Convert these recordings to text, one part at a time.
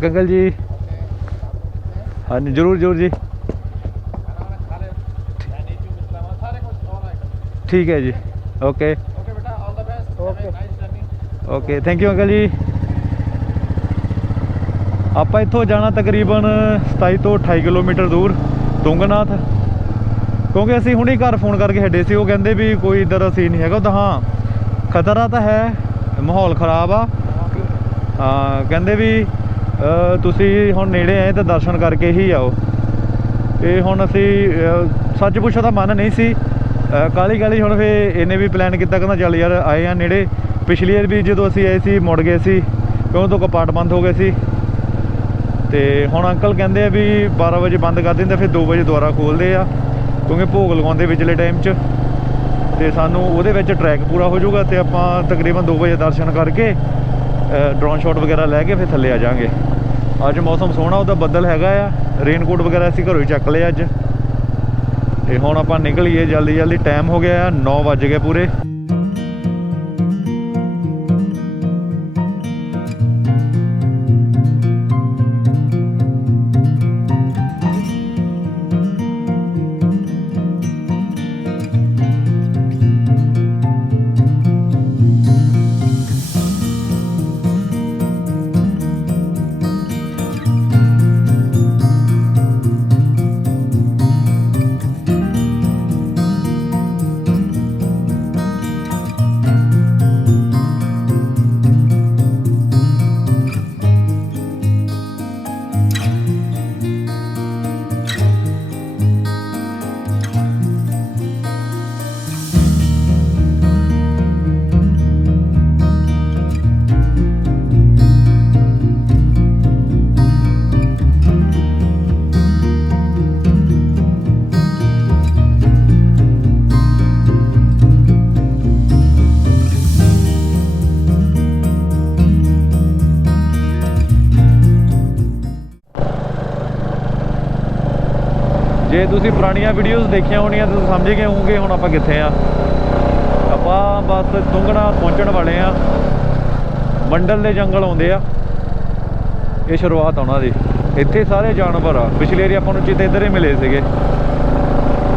Okay uncle ਜੀ। ਹਾਂਜੀ, ਜਰੂਰ ਜਰੂਰ ਜੀ। ਠੀਕ ਹੈ ਜੀ। Okay. Okay. Thank you uncle ji. ਆਪਾਂ ਇੱਥੋਂ ਜਾਣਾ ਤਕਰੀਬਨ 27 ਤੋਂ 28 ਕਿਲੋਮੀਟਰ ਦੂਰ ਤੁੰਗਨਾਥ ਕਿਉਂਕਿ ਅਸੀਂ ਹੁਣੇ ਘਰ ਫੋਨ ਕਰਕੇ ਹੱਡੇ ਸੀ, ਉਹ ਕਹਿੰਦੇ ਵੀ ਕੋਈ ਇਧਰ ਅਸੀਂ ਨਹੀਂ ਹੈਗਾ। ਉਹ ਤਾਂ ਹਾਂ, ਖਤਰਾ ਤਾਂ ਹੈ, ਮਾਹੌਲ ਖਰਾਬ ਆ। ਹਾਂ, ਕਹਿੰਦੇ ਵੀ ਤੁਸੀਂ ਹੁਣ ਨੇੜੇ ਆਏ ਤਾਂ ਦਰਸ਼ਨ ਕਰਕੇ ਹੀ ਆਓ। ਤੇ ਹੁਣ ਅਸੀਂ ਸੱਚ ਪੁੱਛੋ ਤਾਂ ਮਨ ਨਹੀਂ ਸੀ। ਕਾਲੀ ਕਾਲੀ ਹੁਣ ਫੇ ਇਹਨੇ ਵੀ ਪਲਾਨ ਕੀਤਾ ਕਹਿੰਦਾ ਚੱਲ ਯਾਰ ਆਏ ਆ ਨੇੜੇ। ਪਿਛਲੀ ਵਾਰ ਵੀ ਜਦੋਂ ਅਸੀਂ ਆਏ ਸੀ, ਮੁੜ ਗਏ ਸੀ ਕਿਉਂ ਤੋਂ ਕਪਾਟ ਬੰਦ ਹੋ ਗਏ ਸੀ। ਤੇ ਹੁਣ ਅੰਕਲ ਕਹਿੰਦੇ ਆ ਵੀ 12 ਵਜੇ ਬੰਦ ਕਰ ਦਿੰਦੇ, ਫਿਰ 2 ਵਜੇ ਦੁਬਾਰਾ ਖੋਲਦੇ ਆ, ਕਿਉਂਕਿ ਭੋਗ ਲਗਾਉਂਦੇ ਵਿਚਲੇ ਟਾਈਮ 'ਚ। ਤੇ ਸਾਨੂੰ ਉਹਦੇ ਵਿੱਚ ਟਰੈਕ ਪੂਰਾ ਹੋ ਜਾਊਗਾ ਤੇ ਆਪਾਂ ਤਕਰੀਬਨ 2 ਵਜੇ ਦਰਸ਼ਨ ਕਰਕੇ ਡਰੋਨ ਸ਼ਾਟ ਵਗੈਰਾ ਲੈ ਕੇ ਫਿਰ ਥੱਲੇ ਆ ਜਾਾਂਗੇ। ਅੱਜ ਮੌਸਮ ਸੋਹਣਾ, ਉਹਦਾ ਬੱਦਲ ਹੈਗਾ ਆ। ਰੇਨਕੋਟ ਵਗੈਰਾ ਅਸੀਂ ਘਰੋਂ ਹੀ ਚੱਕ ਲਏ ਅੱਜ। ਤੇ ਹੁਣ ਆਪਾਂ ਨਿਕਲੀਏ ਜਲਦੀ ਜਲਦੀ ਟਾਈਮ ਹੋ ਗਿਆ ਆ 9 ਵੱਜ ਗਏ ਪੂਰੇ। ਜੇ ਤੁਸੀਂ ਪੁਰਾਣੀਆਂ ਵੀਡੀਓਜ਼ ਦੇਖੀਆਂ ਹੋਣੀਆਂ ਤਾਂ ਸਮਝ ਗਏ ਹੋਵੋਗੇ ਹੁਣ ਆਪਾਂ ਕਿੱਥੇ ਆ। ਆਪਾਂ ਬਸ ਤੁੰਗਣਾ ਪਹੁੰਚਣ ਵਾਲੇ ਆ। ਮੰਡਲ ਦੇ ਜੰਗਲ ਆਉਂਦੇ ਆ। ਇਹ ਸ਼ੁਰੂਆਤ ਉਹਨਾਂ ਦੀ। ਇੱਥੇ ਸਾਰੇ ਜਾਨਵਰ ਆ। ਪਿਛਲੇ ਏਰੀਆ ਆਪਾਂ ਨੂੰ ਚਿੱਤੇ ਇੱਧਰ ਹੀ ਮਿਲੇ ਸੀਗੇ।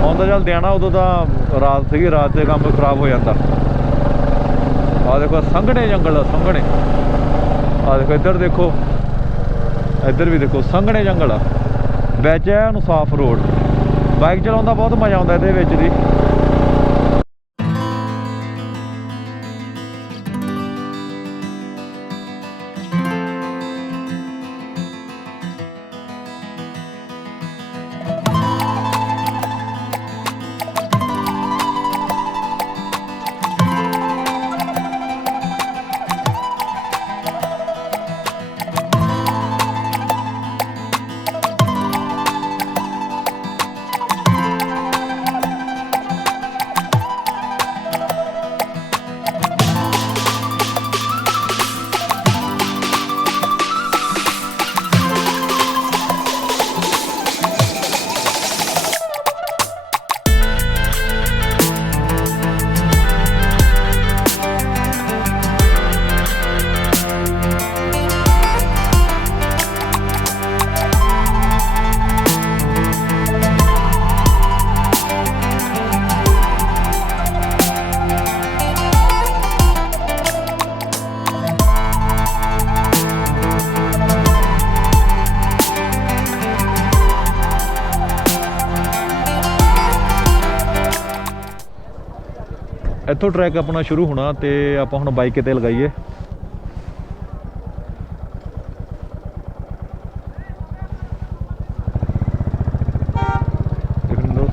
ਆਉਂਦਾ ਚੱਲ ਦੇਣਾ ਉਦੋਂ ਤਾਂ ਰਾਤ ਸੀਗੀ, ਰਾਤ ਦੇ ਕੰਮ ਖਰਾਬ ਹੋ ਜਾਂਦਾ। ਆ ਦੇਖੋ ਸੰਘਣੇ ਜੰਗਲ ਆ, ਸੰਘਣੇ। ਆ ਦੇਖੋ, ਇੱਧਰ ਦੇਖੋ। ਇੱਧਰ ਵੀ ਦੇਖੋ, ਸੰਘਣੇ ਜੰਗਲ ਆ। ਵਿੱਚ ਹੈ ਉਹਨੂੰ ਸਾਫ਼ ਰੋਡ। ਬਾਈਕ ਚਲਾਉਣ ਦਾ ਬਹੁਤ ਮਜ਼ਾ ਆਉਂਦਾ ਇਹਦੇ ਵਿੱਚ ਦੀ ਇੱਥੋਂ ਟਰੈਕ ਆਪਣਾ ਸ਼ੁਰੂ ਹੋਣਾ ਤੇ ਆਪਾਂ ਹੁਣ ਬਾਈਕ ਕਿਤੇ ਲਗਾਈਏ। ਦੇਖਣ ਲਓ।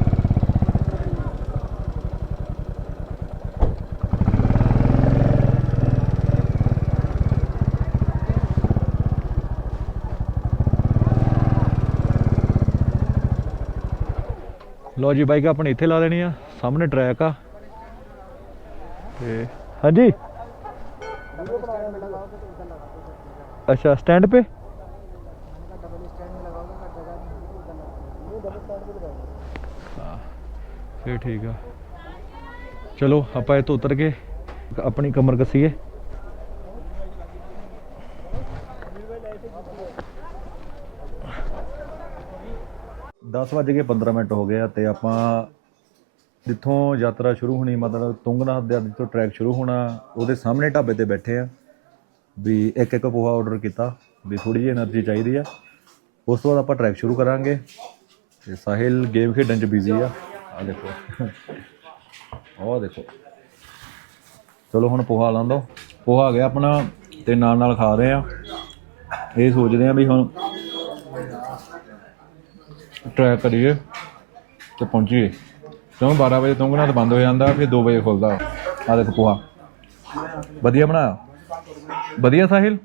ਜੀ ਬਾਈਕ ਆਪਣੀ ਇੱਥੇ ਲਾ ਦੇਣੀ ਆ, ਸਾਹਮਣੇ ਟਰੈਕ ਆ। ਹਾਂਜੀ। अच्छा स्टैंड पे ਫਿਰ ਠੀਕ ਆ। ਚਲੋ, ਆਪਾਂ ਇਹ ਤੋਂ ਉਤਰ ਕੇ ਆਪਣੀ ਕਮਰ ਕੱਸੀਏ। ਦਸ ਵਜੇ ਕੇ 15 ਮਿੰਟ ਹੋ ਗਏ ਆ ਤੇ ਆਪਾਂ ਜਿੱਥੋਂ ਯਾਤਰਾ ਸ਼ੁਰੂ ਹੋਣੀ, ਮਤਲਬ ਤੁੰਗਨਾਥ ਦੇ ਅੱਡੇ ਤੋਂ ਟਰੈਕ ਸ਼ੁਰੂ ਹੋਣਾ, ਉਹਦੇ ਸਾਹਮਣੇ ਢਾਬੇ ਤੇ ਬੈਠੇ ਆ। ਵੀ ਇੱਕ ਇੱਕ ਪੋਹਾ ਆਰਡਰ ਕੀਤਾ, ਵੀ ਥੋੜੀ ਜਿਹੀ એનર્ਜੀ ਚਾਹੀਦੀ ਆ। ਉਸ ਤੋਂ ਬਾਅਦ ਆਪਾਂ ਟਰੈਕ ਸ਼ੁਰੂ ਕਰਾਂਗੇ। ਤੇ ਸਾਹਿਲ ਗੇਮ ਖੇਡਣ 'ਚ ਬਿਜ਼ੀ ਆ। ਆ ਦੇਖੋ। ਆਹ ਦੇਖੋ। ਚਲੋ ਹੁਣ ਪੋਹਾ ਲਾਂ ਦੋ ਪੋਹਾ ਆ ਗਿਆ ਆਪਣਾ, ਤੇ ਨਾਲ ਨਾਲ ਖਾ ਰਹੇ ਆ। ਇਹ ਸੋਚਦੇ ਆ ਵੀ ਹੁਣ ਟਰੈਕ ਕਰੀਏ ਤੇ ਪਹੁੰਚੀਏ। ਕਿਉਂ? 12 ਵਜੇ ਤੁੰਗਨਾਥ ਬੰਦ ਹੋ ਜਾਂਦਾ, ਫਿਰ 2 ਵਜੇ ਖੁੱਲਦਾ। ਆ ਦੇਖੋ ਪੋਹਾ ਵਧੀਆ ਬਣਾਇਆ? ਵਧੀਆ ਸਾਹਿਲ?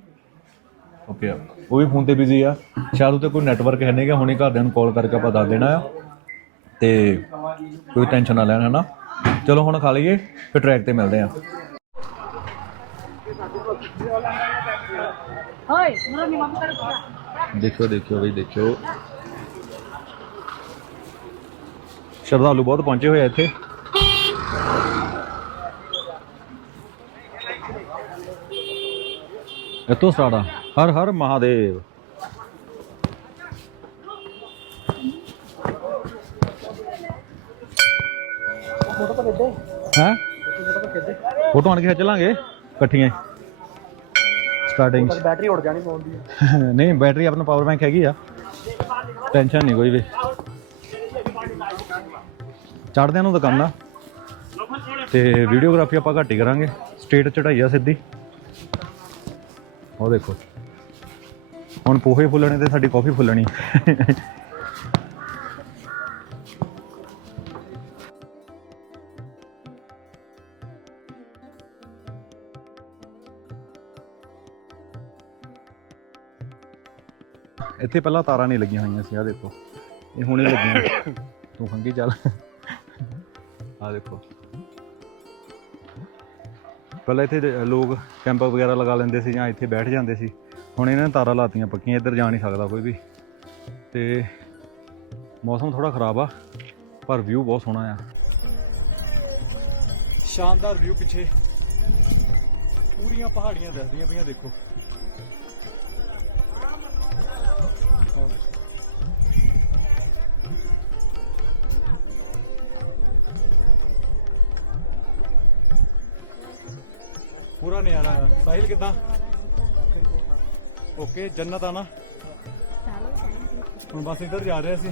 ਓਕੇ ਉਹ ਵੀ ਫੋਨ ਤੇ ਬਿਜ਼ੀ ਆ। ਸ਼ਾਇਦ ਉੱਤੇ ਕੋਈ ਨੈਟਵਰਕ ਹੈ ਨਹੀਂਗਾ ਹੁਣੇ ਘਰਦਿਆਂ ਨੂੰ ਕਾਲ ਕਰਕੇ ਆਪਾਂ ਦੱਸ ਦੇਣਾ ਆ। ਤੇ ਕੋਈ ਟੈਨਸ਼ਨ ਨਾ ਲੈਣ ਹੈ ਨਾ ਚਲੋ, ਹੁਣ ਖਾ ਲਈਏ, ਫਿਰ ਟਰੈਕ ਤੇ ਮਿਲਦੇ ਆ। ਦੇਖੋ ਦੇਖੋ ਬਈ, ਦੇਖਿਓ। ਸ਼ਰਧਾਲੂ ਬਹੁਤ ਪਹੁੰਚੇ ਹੋਏ ਆ ਇੱਥੇ। ਸਟਾਰਟ ਆ। ਹਰ ਹਰ ਮਹਾਦੇਵ। ਹੈ? ਫੋਟੋ ਆਣ ਕੇ ਖਿੱਚ ਲਾਂਗੇ ਇਕੱਠੀਆਂ ਸਟਾਰਟਿੰਗ ਬੈਟਰੀ ਉੜ ਜਾਣੀ ਫੋਨ ਦੀ। ਨਹੀਂ ਬੈਟਰੀ ਆਪਣਾ ਪਾਵਰ ਬੈਂਕ ਹੈਗੀ ਆ। ਟੈਨਸ਼ਨ ਨਹੀਂ ਕੋਈ ਵੀ। ਚੜਦਿਆਂ ਨੂੰ ਤਾਂ ਕੰਮ ਆ ਤੇ ਵੀਡੀਓਗ੍ਰਾਫੀ ਆਪਾਂ ਘੱਟ ਹੀ ਕਰਾਂਗੇ। ਸਟੇਟ ਚੜਾਈ ਆ ਸਿੱਧੀ। ਉਹ ਦੇਖੋ। ਹੁਣ ਪੋਹੇ ਫੁੱਲਣੇ ਤੇ ਸਾਡੀ ਕਾਫੀ ਫੁੱਲਣੀ। ਇੱਥੇ ਪਹਿਲਾਂ ਤਾਰਾਂ ਨਹੀਂ ਲੱਗੀਆਂ ਹੋਈਆਂ ਸੀ ਆ ਦੇਖੋ। ਇਹ ਹੁਣੇ ਲੱਗੀਆਂ। ਤੂੰ ਖੰਗੀ ਚੱਲ। ਆ ਦੇਖੋ। ਪਹਿਲਾਂ ਇੱਥੇ ਲੋਕ ਕੈਂਪ ਵਗੈਰਾ ਲਗਾ ਲੈਂਦੇ ਸੀ ਜਾਂ ਇੱਥੇ ਬੈਠ ਜਾਂਦੇ ਸੀ। ਹੁਣ ਇਹਨਾਂ ਨੇ ਤਾਰਾਂ ਲਾਤੀਆਂ ਪੱਕੀਆਂ, ਇੱਧਰ ਜਾ ਨਹੀਂ ਸਕਦਾ ਕੋਈ ਵੀ। ਤੇ ਮੌਸਮ ਥੋੜਾ ਖਰਾਬ ਆ, ਪਰ ਵਿਊ ਬਹੁਤ ਸੋਹਣਾ ਆ। ਸ਼ਾਨਦਾਰ ਵਿਊ ਪਿੱਛੇ। ਪੂਰੀਆਂ ਪਹਾੜੀਆਂ ਦਿਸਦੀਆਂ ਪਈਆਂ, ਦੇਖੋ। ਪੂਰਾ ਨਜ਼ਾਰਾ ਆ ਸਾਹਿਲ ਕਿਦਾਂ? ਓਕੇ, ਜੰਨਤ ਆ ਨਾ? ਹੁਣ ਬਸ ਇੱਧਰ ਜਾ ਰਹੇ ਸੀ।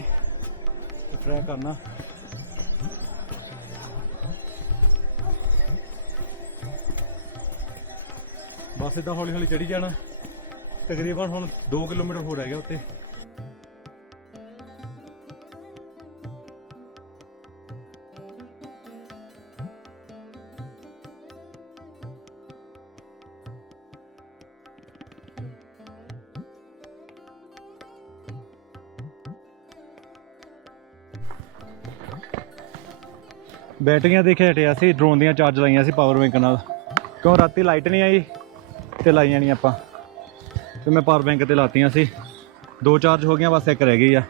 ਟਰੈਕ ਕਰਨਾ। ਬਸ ਇਦਾਂ ਹੌਲੀ ਹੌਲੀ ਚੜੀ ਜਾਣਾ। ਤਕਰੀਬਨ ਹੁਣ 2 ਕਿਲੋਮੀਟਰ ਹੋ ਰਹਿ ਗਿਆ ਉੱਤੇ ਬੈਟਰੀਆਂ ਦੇਖੇ ਹਟਿਆ ਸੀ ਡਰੋਨ ਦੀਆਂ ਚਾਰਜ ਲਾਈਆਂ ਸੀ ਪਾਵਰ ਬੈਂਕ ਨਾਲ। ਕਿਉਂ ਰਾਤੀ ਲਾਈਟ ਨਹੀਂ ਆਈ ਤੇ ਲਾਈਆਂ ਨਹੀਂ ਆਪਾਂ। ਤੇ ਮੈਂ ਪਾਵਰ ਬੈਂਕ ਤੇ ਲਾਤੀਆਂ ਸੀ। ਦੋ ਚਾਰਜ ਹੋ ਗਈਆਂ, ਬਸ ਇੱਕ ਰਹਿ ਗਈ ਆ।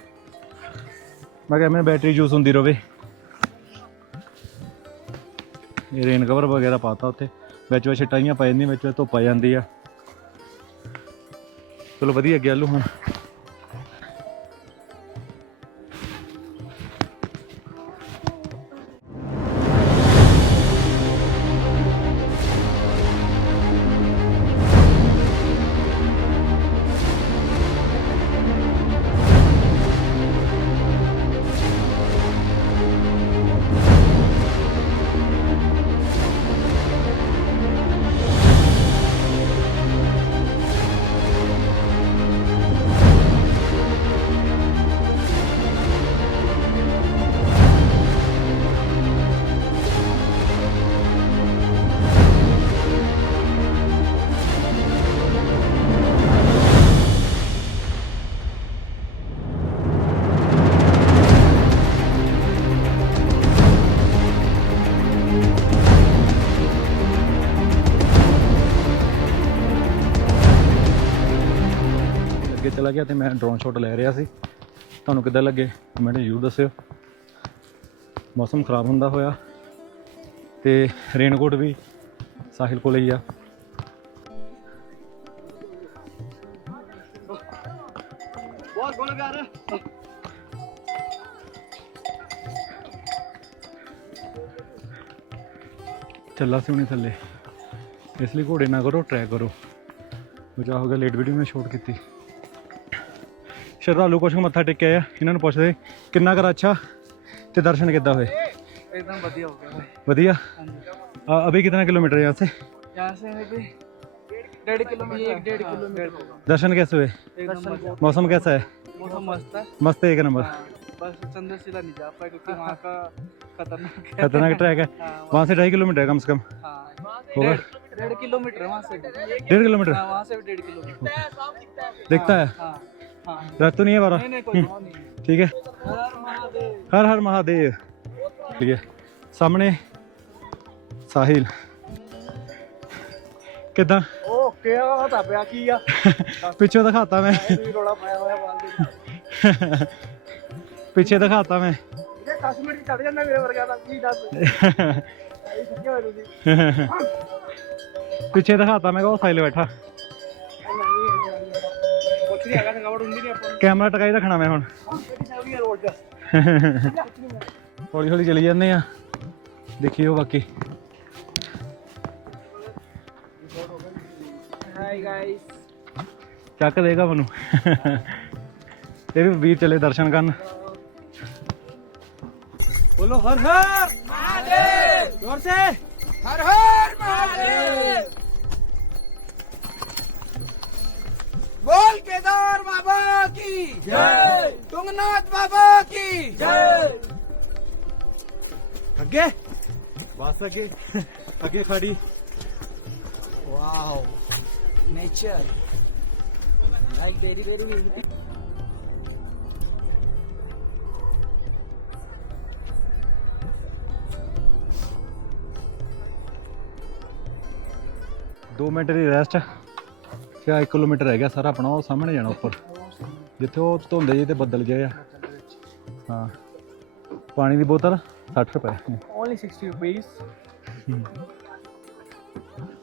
ਮੈਂ ਕਿਹਾ ਮੈਨੂੰ ਬੈਟਰੀ ਯੂਜ਼ ਹੁੰਦੀ ਰਵੇ। ਇਹ ਰੇਨ ਕਵਰ ਵਗੈਰਾ ਪਾਤਾ ਉੱਥੇ। ਵਿੱਚ ਵਿੱਚ ਟਾਈਆਂ ਪੈ ਜਾਂਦੀਆਂ, ਵਿੱਚ ਵਿੱਚ ਧੁੱਪ ਆ ਜਾਂਦੀ ਆ। ਚਲੋ ਵਧੀਆ ਗਿਆ ਲੂ ਹੁਣ ਚਲਾ ਗਿਆ ਤੇ ਮੈਂ ਡਰੋਨ ਸ਼ਾਟ ਲੈ ਰਿਹਾ ਸੀ। ਤੁਹਾਨੂੰ ਕਿੱਦਾਂ ਲੱਗੇ? ਕਮੈਂਟ ਜ਼ਰੂਰ ਦੱਸਿਓ। ਮੌਸਮ ਖਰਾਬ ਹੁੰਦਾ ਹੋਇਆ ਤੇ ਰੇਨਕੋਟ ਵੀ ਸਾਹਿਲ ਕੋਲ ਹੀ ਆ। ਬਹੁਤ ਚੱਲਾ ਸੀ ਉਹਨੇ ਥੱਲੇ। ਇਸ ਲਈ ਘੋੜੇ ਨਾ ਕਰੋ ਟਰੈਕ ਕਰੋ। ਉਹ ਜਾ ਹੋ ਗਿਆ ਲੇਟ ਵੀਡੀਓ ਮੈਂ ਸ਼ੂਟ ਕੀਤੀ। ਸ਼ਰਧਾਲੂ ਕੁਛ ਕੁ ਮੱਥਾ ਟੇਕਿਆ ਆ ਇਹਨਾਂ ਨੂੰ ਪੁੱਛਦੇ ਕਿੰਨਾ ਕਰ ਅੱਛਾ ਤੇ ਦਰਸ਼ਨ ਕਿੱਦਾਂ ਹੋਏ एकदम बढ़िया हो गया भाई ਵਧੀਆ हाँ जी ਆ ਅਭੀ ਕਿੰਨਾ किलोमीटर है यहाँ से यहाँ से है भी डेढ़ किलोमीटर एक डेढ़ किलोमीटर दर्शन कैसे हुए एकदम बढ़िया। मौसम कैसा है मौसम मस्त है मस्त है एक नंबर हाँ, बस चंद्रशिला नहीं जा पाए क्योंकि वहाँ का खतरनाक है खतरनाक ट्रैक है हाँ, वहाँ से ढाई किलोमीटर है कम से कम हाँ होगा डेढ़ डेढ़ किलोमीटर है वहाँ से भी। डेढ़ किलोमीटर हाँ वहाँ से भी डेढ़ किलोमीटर दिखता है हाँ हाँ रख तो नहीं है बारह नहीं नहीं कोई गाँव नहीं है ठीक है हर हर महादेव ਹਰ ਹਰ ਮਹਾਦੇਵ ਠੀਕ ਹੈ ਸਾਹਮਣੇ ਸਾਹਿਲ ਕਿਦਾਂ ओ क्या था पे की या ਪਿੱਛੇ ਦਿਖਾਤਾ ਮੈਂ रोड़ा पाया हुआ है बाल दे ਪਿੱਛੇ ਦਿਖਾਤਾ ਮੈਂ ये 10 मिनट चढ़ जाना मेरे वर्गा था की दस आई सके हो तुसी ਪਿੱਛੇ ਦਿਖਾਤਾ ਮੈਂ ਕਿਹਾ ਉਹ ਸਾਹਿਲ ਬੈਠਾ ਕੈਮਰਾ ਟਕਾਈ ਰੱਖਣਾ ਮੈਂ ਹੁਣ। ਹੌਲੀ ਹੌਲੀ ਚਲੀ ਜਾਂਦੇ ਆ। ਦੇਖਿਓ ਬਾਕੀ। ਹਾਈ ਗਾਇਸ ਚੱਕ ਦੇਗਾ ਮੈਨੂੰ ਇਹ ਵੀ ਵੀਰ ਚਲੇ ਦਰਸ਼ਨ ਕਰਨ। ਬੋਲੋ ਹਰ ਹਰ। ਮਹਾਦੇਵ। ਜ਼ੋਰ ਸੇ। ਹਰ ਹਰ ਮਹਾਦੇਵ। की जय तुंगनाथ बाबा की जय ਅੱਗੇ ਬਸ ਅੱਗੇ ਅੱਗੇ ਖੜੀ wow nature like very very ਦੋ ਮਿੰਟ ਦੀ ਰੈਸਟ ਕਿਆ 1 ਕਿਲੋਮੀਟਰ ਰਹਿ ਗਿਆ ਸਾਰਾ ਆਪਣਾ ਉਹ ਸਾਹਮਣੇ ਜਾਣਾ ਉੱਪਰ ਜਿੱਥੇ ਉਹ ਧੁੰਦੇ ਜਿਹੇ ਤੇ ਬੱਦਲ ਗਏ ਆ। ਹਾਂ। ਪਾਣੀ ਦੀ ਬੋਤਲ 60 ਰੁਪਏ। ਓਨਲੀ 60 ਰੁਪਏ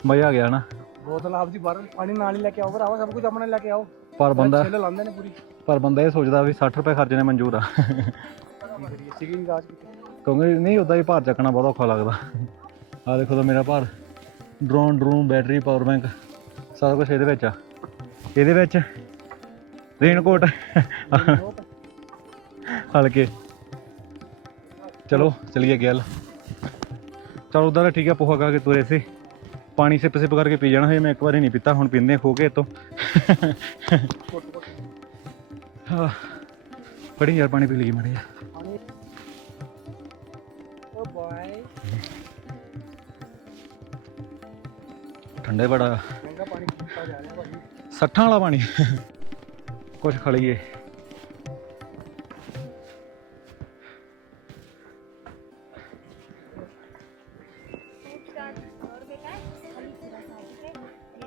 ਮਜ਼ਾ ਆ ਗਿਆ ਨਾ। ਬੋਤਲ ਆਪ ਦੀ ਬਾਹਰ ਪਾਣੀ ਨਾਲ ਹੀ ਲੈ ਕੇ ਆਓ ਭਰਾਵਾ ਸਭ ਕੁਝ ਆਪਣੇ ਲੈ ਕੇ ਆਓ। ਪਰ ਬੰਦਾ ਛੇਲ ਲਾਉਂਦੇ ਨੇ ਪੂਰੀ। ਪਰ ਬੰਦਾ ਇਹ ਸੋਚਦਾ ਵੀ 60 ਰੁਪਏ ਖਰਚਣੇ ਮਨਜ਼ੂਰ ਆ। ਕਿਉਂਕਿ ਨਹੀਂ ਉਦਾਂ ਹੀ ਭਾਰ ਚੱਕਣਾ ਬਹੁਤ ਔਖਾ ਲੱਗਦਾ। ਆ ਦੇਖੋ ਤਾਂ ਮੇਰਾ ਭਾਰ। Drone drone battery power bank ਸਾਰਾ ਕੁਝ ਇਹਦੇ ਵਿੱਚ ਆ। ਇਹਦੇ ਵਿੱਚ ਰੇਨਕੋਟ। ਹਲਕੇ ਚਲੋ ਚਲਿए ਗੱਲ। ਚਲੋ ਉਧਰ ਠੀਕ ਹੈ ਪੋਹਾ ਖਾ ਕੇ ਤੁਰੇ ਸੀ। ਪਾਣੀ ਸਿਪ ਸਿਪ ਕਰਕੇ ਪੀ ਜਾਣਾ ਹੈ ਮੈਂ ਇੱਕ ਵਾਰੀ ਨਹੀਂ ਪੀਤਾ ਹੁਣ ਪੀਂਦੇ ਖੋ ਕੇ ਇਤੋਂ ਬੜੀ ਯਾਰ ਪਾਣੀ ਪੀ ਲਈ ਮੜੇ ਬਾਏ। ਠੰਡੇ ਬੜਾ। ਮਹਿੰਗਾ ਪਾਣੀ ਪੀਤਾ ਜਾ ਰਿਹਾ ਭਾਈ ਸੱਠਾਂ ਵਾਲਾ ਪਾਣੀ ਕੁਝ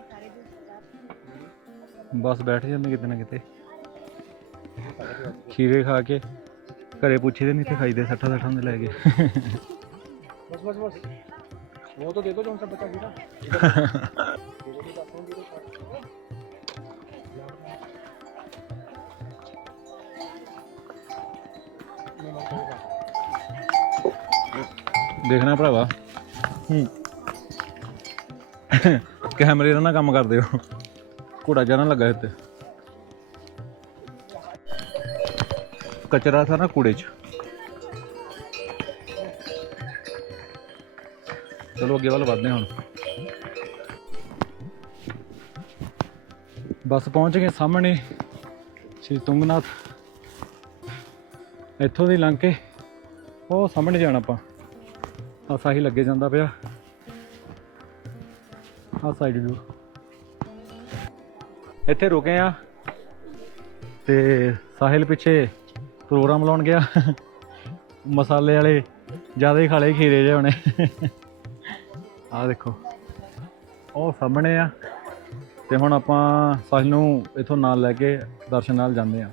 ਖੜੀਏ ਬਸ ਬੈਠ ਜਾਂਦੇ ਕਿਤੇ ਨਾ ਕਿਤੇ ਖੀਰੇ ਖਾ ਕੇ ਘਰੇ ਪੁੱਛੀਦੇ ਨਹੀਂ ਤੇ ਖਾਈਦੇ ਸੱਠਾਂ ਸੱਠਾਂ ਦੇ ਲੈ ਕੇ बस बस बस वो तो दे दो कौन सा बचा गिरा ਦੇਖਣਾ ਭਰਾਵਾ। ਹੂੰ। ਕੈਮਰੇ ਦਾ ਨਾ ਕੰਮ ਕਰਦੇ ਹੋ ਘੋੜਾ ਜਾਣਾ ਲੱਗਾ ਇੱਥੇ। ਕਚਰਾ ਥਾ ਨਾ ਕੂੜੇ 'ਚ। ਚਲੋ ਅੱਗੇ ਵੱਲ ਵਧਦੇ ਹਾਂ ਹੁਣ। ਬਸ ਪਹੁੰਚ ਗਏ ਸਾਹਮਣੇ ਸ਼੍ਰੀ ਤੁੰਗਨਾਥ। ਇੱਥੋਂ ਦੀ ਲੰਘ ਕੇ ਉਹ ਸਾਹਮਣੇ ਜਾਣਾ ਆਪਾਂ। ਆ ਸਾਹੀ ਲੱਗੇ ਜਾਂਦਾ ਪਿਆ। ਆ ਸਾਈਡ ਵੀ ਇੱਥੇ ਰੁਕੇ ਆ। ਤੇ ਸਾਹਿਲ ਪਿੱਛੇ ਪ੍ਰੋਗਰਾਮ ਲਾਉਣ ਗਿਆ। ਮਸਾਲੇ ਵਾਲੇ ਜ਼ਿਆਦਾ ਹੀ ਖਾਲੇ ਖੀਰੇ ਜਿਹੇ ਹੋਣੇ। ਆ ਦੇਖੋ। ਉਹ ਸਾਹਮਣੇ ਆ। ਤੇ ਹੁਣ ਆਪਾਂ ਸਾਹਿਲ ਨੂੰ ਇਥੋਂ ਨਾਲ ਲੈ ਕੇ ਦਰਸ਼ਨ ਨਾਲ ਜਾਂਦੇ ਆ।